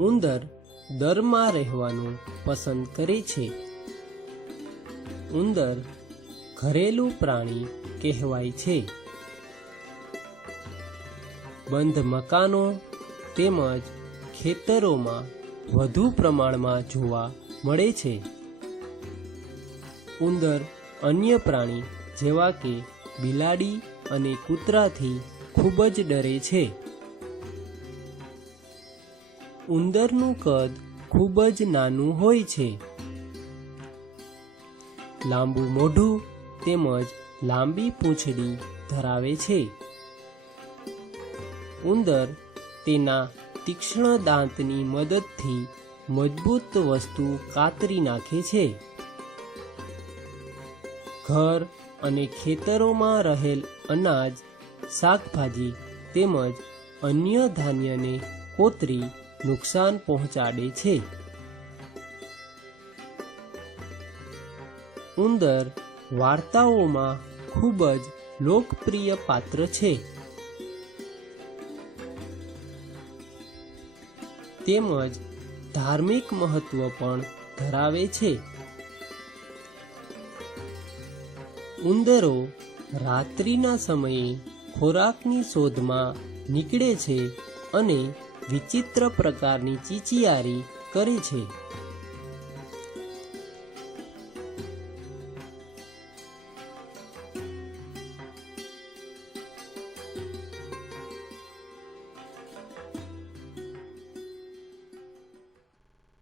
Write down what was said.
ઉંદર દરમાં રહેવાનું પસંદ કરે છે. ઉંદર ઘરેલું પ્રાણી કહેવાય છે. બંધ મકાનો તેમજ ખેતરોમાં વધુ પ્રમાણમાં જોવા મળે છે. ઉંદર અન્ય પ્રાણી જેવા કે બિલાડી અને કૂતરાથી ખૂબ જ ડરે છે. ઉંદરનું કદ ખૂબ જ નાનું હોય છે. લાંબુ મોઢું તેમજ લાંબી પૂંછડી ધરાવે છે. ઉંદર તેના તીક્ષ્ણ દાંતની મદદથી મજબૂત વસ્તુ કાતરી નાખે છે. ઘર અને ખેતરોમાં રહેલ અનાજ, શાકભાજી તેમજ અન્ય ધાન્યને કોતરી નુકસાન પહોંચાડે છે. ઉંદર વાર્તાઓમાં ખૂબ જ લોકપ્રિય પાત્ર છે. તેમજ ધાર્મિક મહત્વ પણ ધરાવે છે. ઉંદરો રાત્રિના સમયે ખોરાકની શોધમાં નીકળે છે અને વિચિત્ર પ્રકારની ચીચિયારી કરે છે.